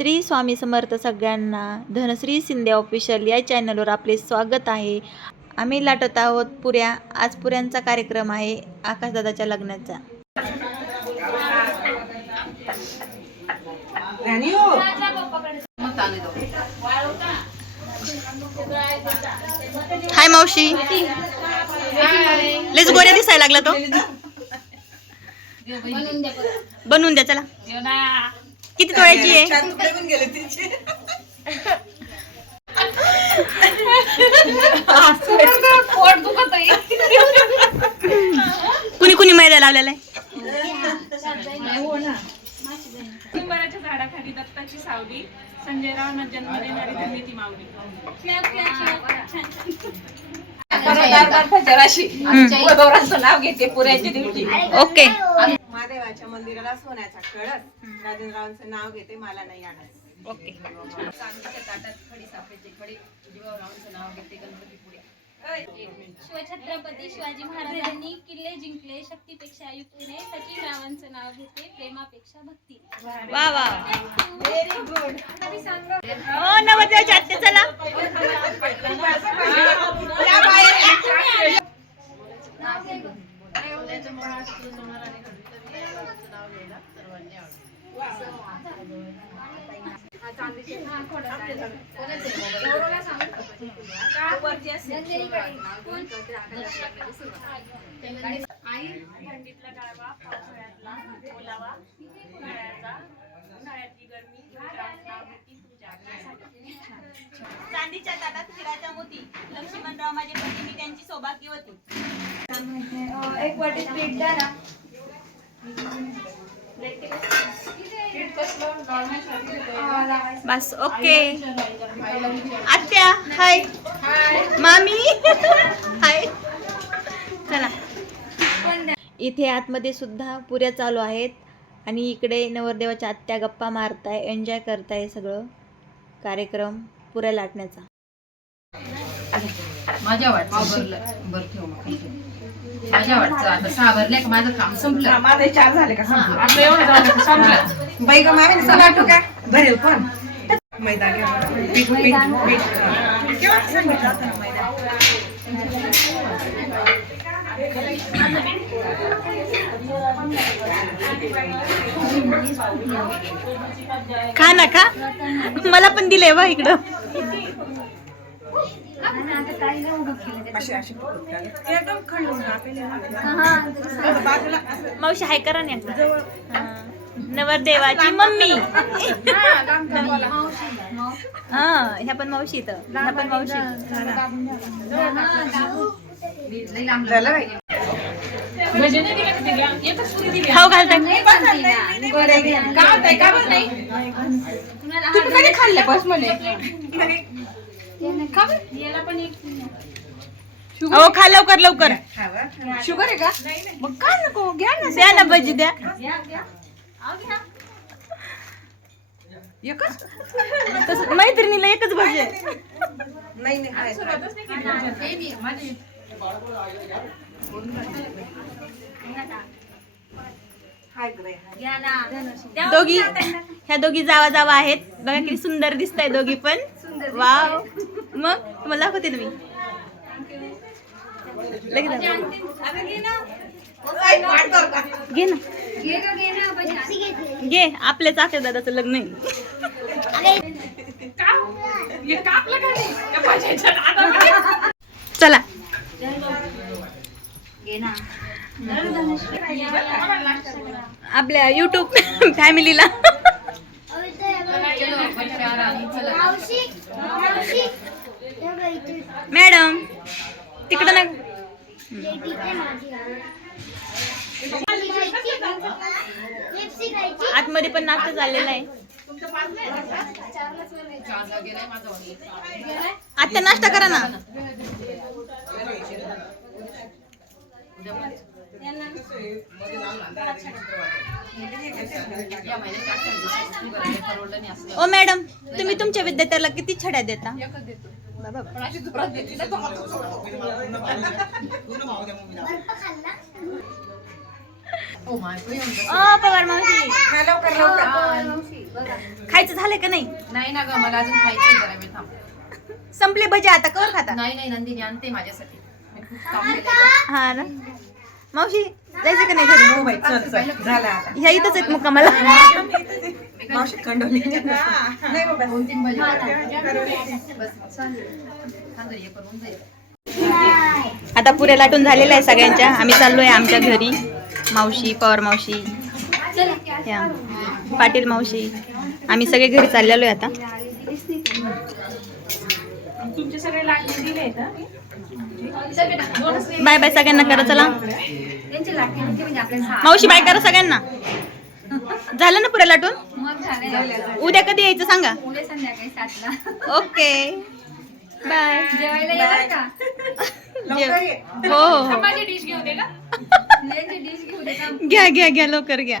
श्री स्वामी समर्थ सगळ्यांना धनश्री शिंदे ऑफिशियल या चॅनलवर आपले स्वागत आहे. आम्ही लाटत आहोत पुऱ्या. आज पुऱ्यांचा कार्यक्रम आहे आकाशदादाच्या लग्नाचा. हाय मावशी. लेच गोऱ्या दिसायला लागला तो. बनवून द्या चला. किती तोळ्याची आहे? कुणी कुणी मैदा लावलेला आहे? झाडाखाली दत्ताची सावली संजय राव जन्म देणारी ती नाव घेते पुऱ्याच्या दिवशी. ओके. महादेवाच्या मंदिराला सोन्याचा कळस. राजेंद्रावांचं नाव घेते मला नाही आणायचं. ओके. शिवछत्रपती शिवाजी महाराजांनी किल्ले जिंकले शक्तीपेक्षा युक्तीने सचिन रावांचं नाव घेते प्रेमापेक्षा भक्ती. वा वा. हो नवरदेवाची आत्या चला थंडीतला गारवा पावसाळ्यातला ओलावा उन्हाळ्याचा. उन्हाळ्यातली गरमी. चांदीच्या ताटात हिराच्या मोती. लक्ष्मणराव माझे पती मी त्यांची सौभाग्यवती. एक वाटी पीठ द्या ना. बस ओके. आत्या हाय. मामी. हाय. चला. इथे आतमध्ये सुद्धा पुऱ्या चालू आहेत आणि इकडे नवरदेवाच्या आत्या गप्पा मारताय एन्जॉय करताय सगळं. कार्यक्रम पुऱ्या लाटण्याचा. माझ्या वाटचं भरलं बरं ठेव मग ठेव. माझ्या वाटचं आता सहा भरले का माझं काम संपलं. माझे चार झाले का? हा, आपलं एवढं झालं का संपलं? बाई ग मामी चला आठवू का? भरेल पण मैदा घ्या पीठ पीठ पीठ. केव्हा सांगितलं होतं ना मैदा खा ना खा. मला पण दिलंय बा इकडं. मावशी हाय करा ना. हा. नवरदेवाची मम्मी. हा ह्या पण मावशी इथं. ह्या पण मावशी. लई लांब झालं बाई. भजे नाही दिले का दिल्या? एकच पुरी दिली. खाऊ घालताय का होतंय का बरं नाही तुम्ही कधी खाल्ले बस म्हणे? याला पण एक हो खा लवकर लवकर. शुगर आहे का? मग काय नको? घ्या ना द्या ना भजी द्या. एकच? तसं मैत्रिणीला एकच भजी आहे. नाही नाही आहे. मी, माझी हाय ग्रे हाय. दोघी ह्या दोघी जावा जावा आहेत. बघा किती सुंदर दिसत आहे दोघी पण. वाव. मग तुम्हाला दाखवते ना मी. लगेच दाखव. घे ना. घे आपल्याच आख्या दादाचं लग्न आहे. चला. आपल्या युट्यूब फॅमिलीला चलो पैशावर आणि चला मॅडम तिकडं ना आतमध्ये पण नाश्ता झालेला आहे. चारला आता नाश्ता करा ना. या ओ मॅडम तुम्ही तुमच्या विद्यार्थ्याला किती छड्या देता? पवार मावशी. खायचं झालं का नाही? नाही ना ग मला अजून खायचं जरा वेळ थांब. संपले भजे आता कवर खाता. नाही नाही नंदिनी आणते माझ्यासाठी. हा ना? मावशी जायचं का नाही घरी? हो बाई चल चल. झालं आता. ह्या इथंच आहेत मुक्कामाला मावशी कंडोली नाही बाबा. दोन तीन आता पुऱ्या लाटून झालेल्या आहे सगळ्यांच्या. आम्ही चाललोय आमच्या घरी. मावशी पवार मावशी. पाटील मावशी. आम्ही सगळे घरी चाललेलो आहे आता. तुमचे सगळे लागले दिले आहेत? बाय बाय सगळ्यांना करा चला. मावशी बाय करा सगळ्यांना. झालं ना पुऱ्या लाटून? मग झालं उद्या कधी यायचं सांगा. उद्या संध्याकाळी सातला ओके. बाय. जेवायला येणार का? लवकर ये. हो. हो घ्या घ्या घ्या लवकर घ्या.